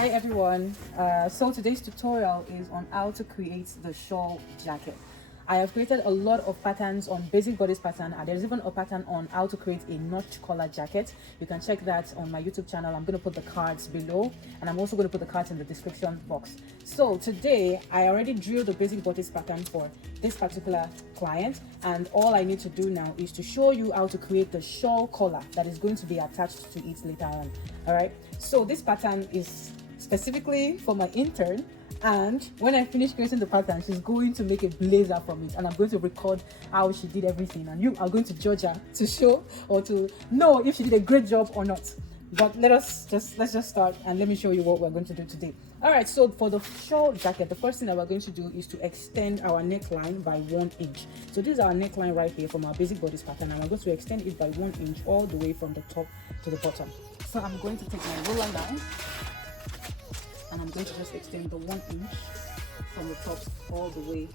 Hi everyone, so today's tutorial is on how to create the shawl jacket. I have created a lot of patterns on basic bodice pattern, and there's even a pattern on how to create a notch collar jacket. You can check that on my YouTube channel. I'm going to put the cards below, and I'm also going to put the cards in the description box. So today I already drew the basic bodice pattern for this particular client, and all I need to do now is to show you how to create the shawl collar that is going to be attached to it later on. All right, so this pattern is specifically for my intern, and when I finish creating the pattern, she's going to make a blazer from it, and I'm going to record how she did everything, and you are going to judge her to show or to know if she did a great job or not. But let's just start, and let me show you what we're going to do today. All right, so for the shawl jacket, the first thing that we're going to do is to extend our neckline by 1 inch. So this is our neckline right here from our basic bodice pattern, and we're going to extend it by 1 inch all the way from the top to the bottom. So I'm going to take my ruler line, and I'm going to just extend the 1 inch from the top all the way.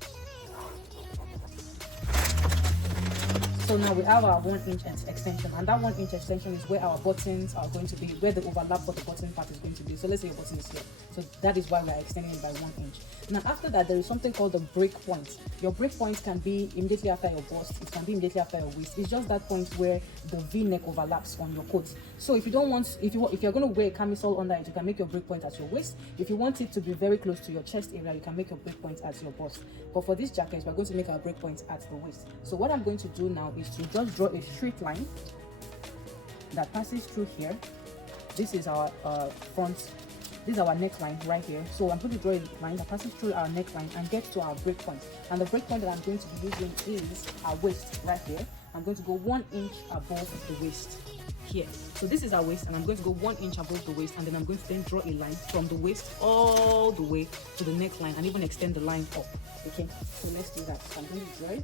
So now we have our 1 inch extension, and that 1 inch extension is where our buttons are going to be, where the overlap for the button part is going to be. So let's say your button is here, so that is why we're extending it by 1 inch. Now after that, there is something called the break point. Your break point can be immediately after your bust, it can be immediately after your waist. It's just that point where the V-neck overlaps on your coat. So if you don't want, if you're going to wear a camisole under it, you can make your break point at your waist. If you want it to be very close to your chest area, you can make your break point at your bust. But for this jacket, we're going to make our break point at the waist. So what I'm going to do now is to just draw a straight line that passes through here. This is our front, this is our neckline right here. So I'm going to draw a line that passes through our neckline and gets to our break point. And the break point that I'm going to be using is our waist right here. I'm going to go 1 inch above the waist here. So this is our waist, and I'm going to go 1 inch above the waist, and then I'm going to then draw a line from the waist all the way to the neckline and even extend the line up. Okay, so let's do that. So I'm going to draw it.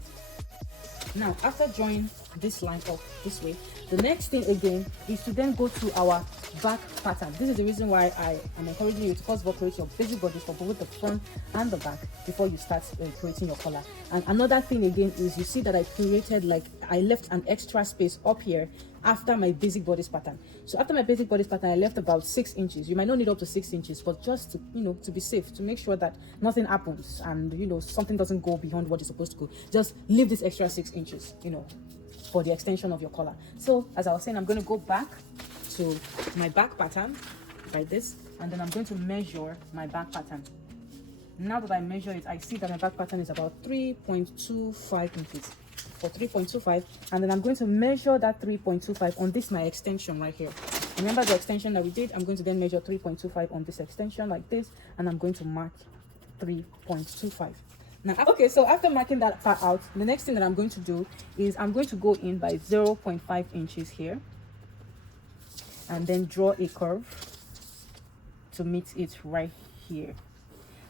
Now after drawing this line up this way, the next thing again is to then go to our back pattern. This is the reason why I am encouraging you to first of all create your basic bodice for both the front and the back before you start creating your collar. And another thing again is, you see that I created, like, I left an extra space up here after my basic bodice pattern. So after my basic bodice pattern, I left about 6 inches. You might not need up to 6 inches, but just to, you know, to be safe, to make sure that nothing happens and, you know, something doesn't go beyond what it's supposed to go, just leave this extra 6 inches, you know, for the extension of your collar. So as I was saying, I'm going to go back to my back pattern like this, and then I'm going to measure my back pattern. Now that I measure it, I see that my back pattern is about 3.25 inches. For 3.25, and then I'm going to measure that 3.25 on this my extension right here. Remember the extension that we did? I'm going to then measure 3.25 on this extension like this, and I'm going to mark 3.25. Now okay, so after marking that part out, the next thing that I'm going to do is I'm going to go in by 0.5 inches here and then draw a curve to meet it right here.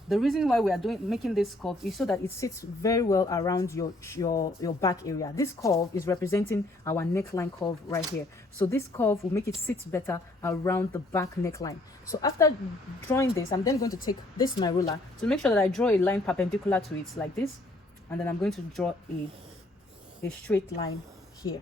The reason why we are making this curve is so that it sits very well around your back area. This curve is representing our neckline curve right here. So this curve will make it sit better around the back neckline. So after drawing this, I'm then going to take this, my ruler, to make sure that I draw a line perpendicular to it like this, and then I'm going to draw a straight line here.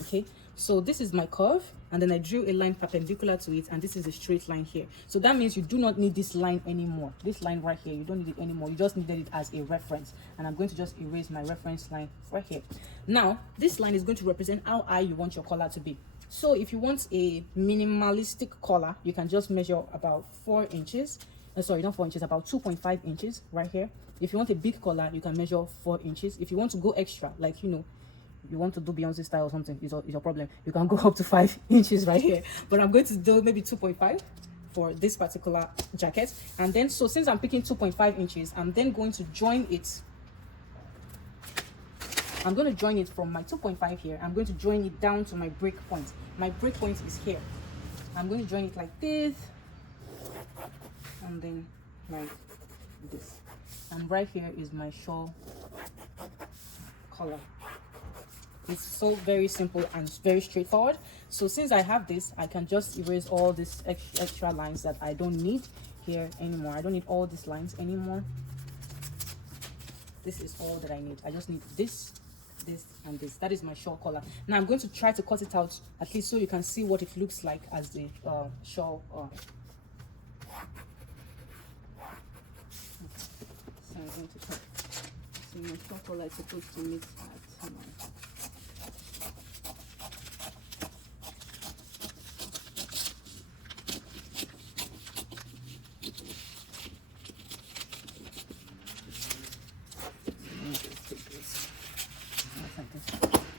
Okay, so this is my curve, and then I drew a line perpendicular to it, and this is a straight line here. So that means you do not need this line anymore. This line right here, you don't need it anymore. You just needed it as a reference, and I'm going to just erase my reference line right here. Now this line is going to represent how high you want your collar to be. So if you want a minimalistic collar, you can just measure about 4 inches. Sorry, not 4 inches, about 2.5 inches right here. If you want a big collar, you can measure 4 inches. If you want to go extra, like, you know, you want to do Beyonce style or something, is your problem, you can go up to 5 inches right here. But I'm going to do maybe 2.5 for this particular jacket. And then, so since I'm picking 2.5 inches, I'm then going to join it. I'm going to join it from my 2.5 here. I'm going to join it down to my break point. My break point is here. I'm going to join it like this, and then like this. And right here is my shawl collar. It's so very simple and very straightforward. So since I have this, I can just erase all these extra lines that I don't need here anymore. I don't need all these lines anymore. This is all that I need. I just need this, this, and this. That is my shawl collar. Now I'm going to try to cut it out, at least so you can see what it looks like as the shawl I'm going to cut. So my shawl collar is supposed to meet at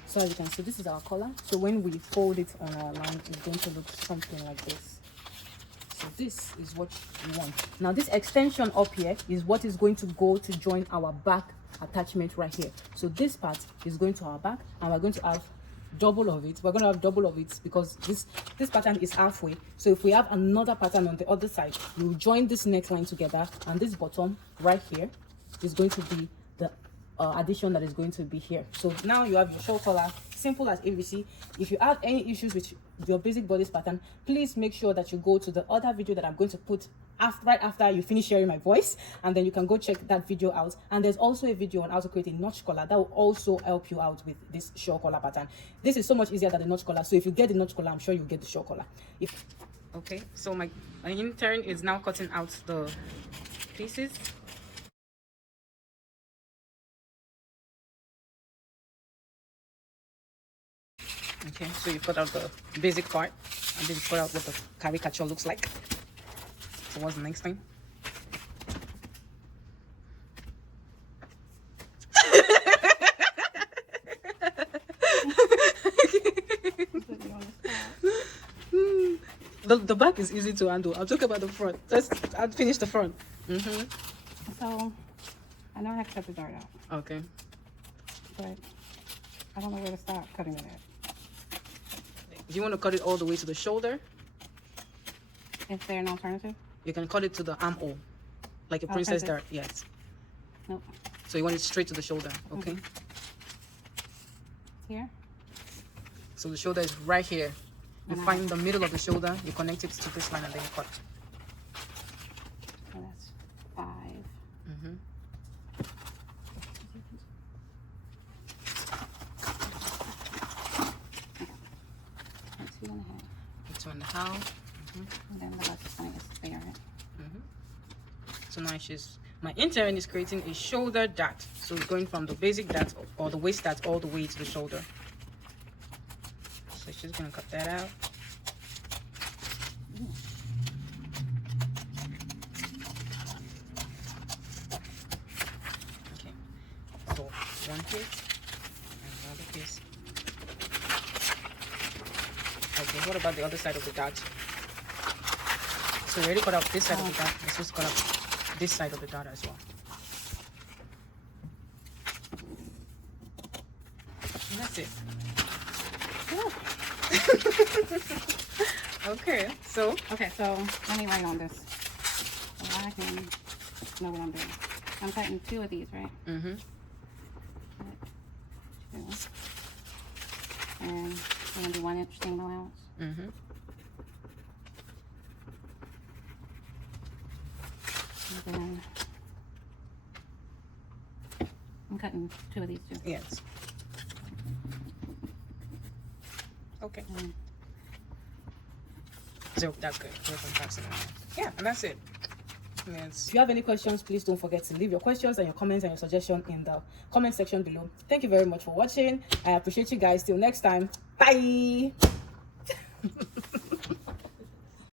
so as you can see, this is our collar. So when we fold it on our line, it's going to look something like this. So this is what we want. Now this extension up here is what is going to go to join our back attachment right here. So this part is going to our back, and we're going to have double of it. We're going to have double of it because this pattern is halfway. So if we have another pattern on the other side, we'll join this neckline together, and this bottom right here is going to be the addition that is going to be here. So now you have your shawl collar, simple as ABC. If you have any issues with your basic bodice pattern, please make sure that you go to the other video that I'm going to put right after you finish hearing my voice, and then you can go check that video out. And there's also a video on how to create a notch collar that will also help you out with this shawl collar pattern. This is so much easier than the notch collar, so if you get the notch collar, I'm sure you'll get the shawl collar. Okay, so my intern is now cutting out the pieces. Okay, so you cut out the basic part, and then you cut out what the caricature looks like. So what's the next thing? The back is easy to handle. I'll talk about the front. I'll finish the front. So I know I have to cut the dart out. Okay. But I don't know where to start cutting it at. Do you want to cut it all the way to the shoulder? Is there an alternative? You can cut it to the armhole, like a princess dart. Yes. Nope. So you want it straight to the shoulder, okay? Here? So the shoulder is right here. You find the middle of the shoulder, you connect it to this line, and then you cut. So that's 5. That's 2.5. And then the last point is there. So now my intern is creating a shoulder dart. So it's going from the basic dart or the waist dart all the way to the shoulder. So she's gonna cut that out. Okay. So one piece and another piece. Okay, what about the other side of the dart? So we already cut out this side of the dart. We're supposed to cut out this side of the dart as well. And that's it. Okay, so let me write on this so I can know what I'm doing. I'm cutting 2 of these, right? 2. And we're gonna do 1 inch seam allowance. And then I'm cutting 2 of these too. Yes. Okay. So that's good. Yeah, and that's it. Yes. If you have any questions, please don't forget to leave your questions and your comments and your suggestions in the comment section below. Thank you very much for watching. I appreciate you guys. Till next time. Bye.